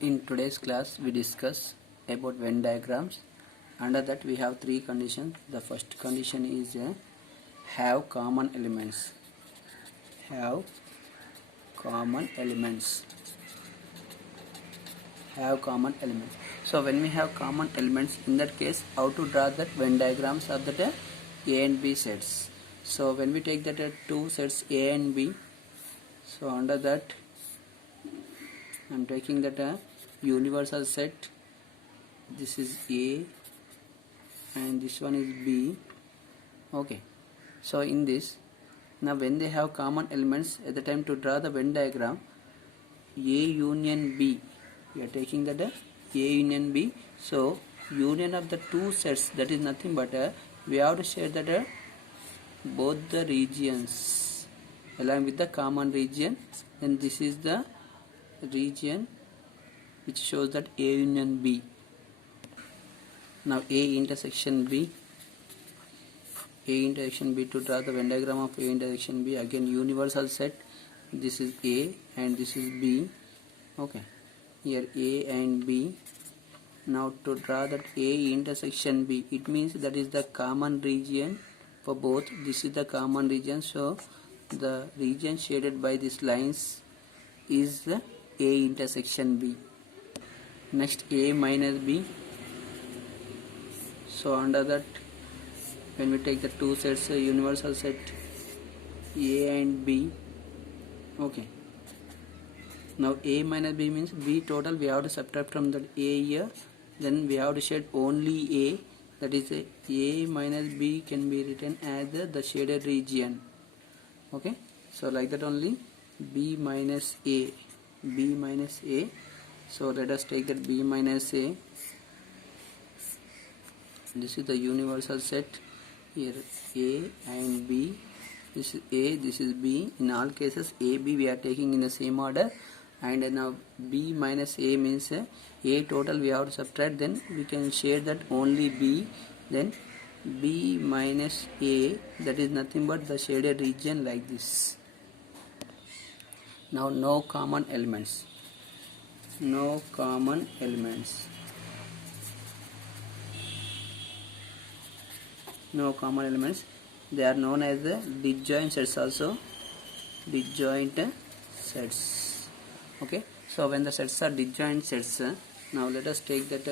In today's class we discuss about Venn diagrams. Under that we have three conditions. The first condition is have common elements. Have common elements. Have common elements. So when we have common elements, in that case how to draw that Venn diagrams of that A and B sets. So when we take that two sets A and B, so under that I am taking that universal set. This is A and this one is B. Okay, so in this, now when they have common elements, at the time to draw the Venn diagram, A union B, we are taking that A union B. So union of the two sets, that is nothing but we have to share that both the regions along with the common region, and this is the region which shows that A union B. Now A intersection B, A intersection B, to draw the Venn diagram of A intersection B, again universal set. This is A and this is B. Okay, here A and B. Now to draw that A intersection B, it means that is the common region for both. This is the common region, so the region shaded by these lines is the A intersection B. Next A minus B. So under that, when we take the two sets, universal set A and B. Okay, now A minus B means B total we have to subtract from that A here, then we have to shade only A, that is A minus B can be written as the shaded region. Okay, so like that only B minus A, B minus A. So let us take that B minus A. This is the universal set. Here A and B. This is A, this is B. In all cases A, B we are taking in the same order. And now B minus A means A total we have to subtract. Then we can share that only B. Then B minus A, that is nothing but the shaded region like this. Now no common elements. No common elements. No common elements. They are known as the disjoint sets also. Disjoint sets. Okay. So when the sets are disjoint sets, now let us take that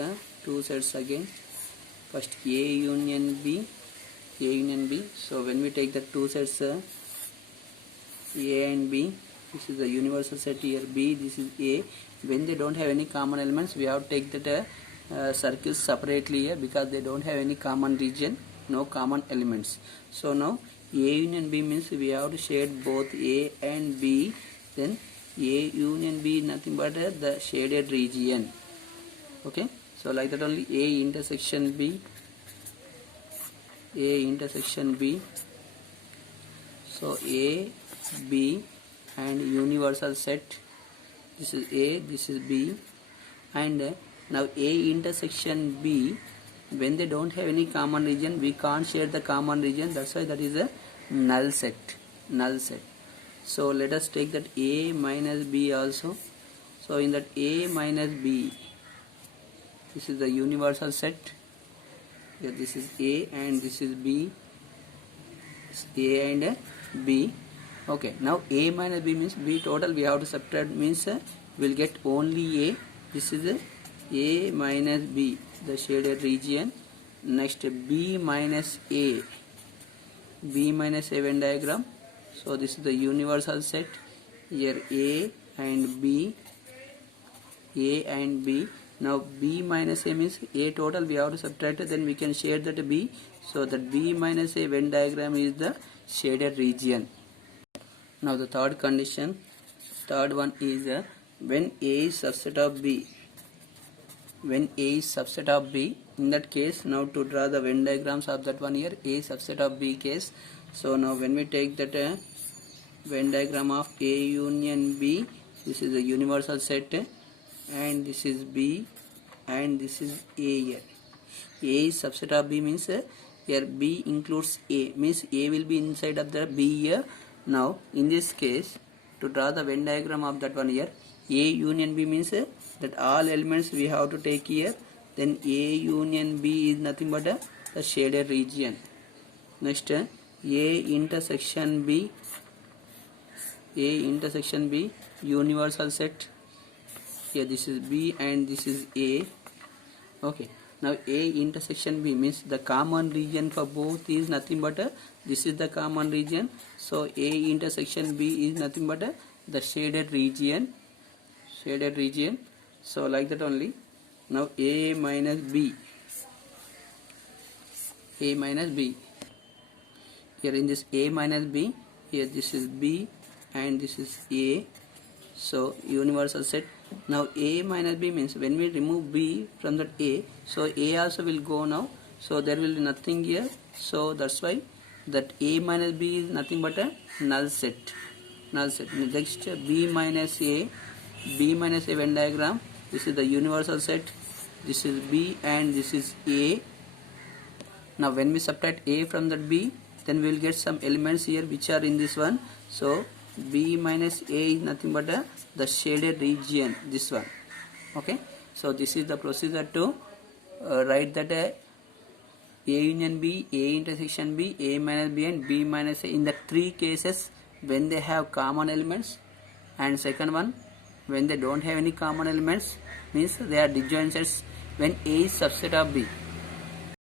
two sets again. First A union B. A union B. So when we take the two sets A and B, this is the universal set here B, this is A. When they don't have any common elements, we have to take that circles separately here because they don't have any common region, no common elements. So now A union B means we have to shade both A and B. Then A union B nothing but the shaded region. Okay, so like that only A intersection B. A intersection B. So A, B and universal set. This is A, this is B, and now A intersection B, when they don't have any common region, we can't share the common region. That's why that is a null set. Null set. So let us take that A minus B also. So in that A minus B, this is the universal set. Here this is A and this is B. It's A and B. Okay, now A minus B means B total we have to subtract, means we'll get only A. This is A minus B, the shaded region. Next B minus A. B minus A Venn diagram. So this is the universal set. Here A and B. A and B. Now B minus A means A total we have to subtract, then we can share that B. So that B minus A Venn diagram is the shaded region. Now the third condition, third one is when A is subset of B. When A is subset of B, in that case, now to draw the Venn diagrams of that one here, A is subset of B case. So now when we take that Venn diagram of A union B, this is a universal set and this is B and this is A here. A is subset of B means here B includes A, means A will be inside of the B here. Now in this case, to draw the Venn diagram of that one here, A union B means that all elements we have to take here. Then A union B is nothing but the shaded region. Next, A intersection B. A intersection B, universal set. Here this is B and this is A. Okay. Now A intersection B means the common region for both is nothing but this is the common region. So A intersection B is nothing but the shaded region. Shaded region. So like that only. Now A minus B. A minus B. Here in this A minus B, here this is B and this is A. So universal set. Now A minus B means when we remove B from that A, so A also will go now. So there will be nothing here. So that's why that A minus B is nothing but a null set. Null set. Next B minus A Venn diagram. This is the universal set. This is B and this is A. Now when we subtract A from that B, then we will get some elements here which are in this one. So B minus A is nothing but the shaded region, this one. Okay. So this is the procedure to write that A union B, A intersection B, A minus B and B minus A in the three cases when they have common elements, and second one when they don't have any common elements, means they are disjoint sets when A is subset of B.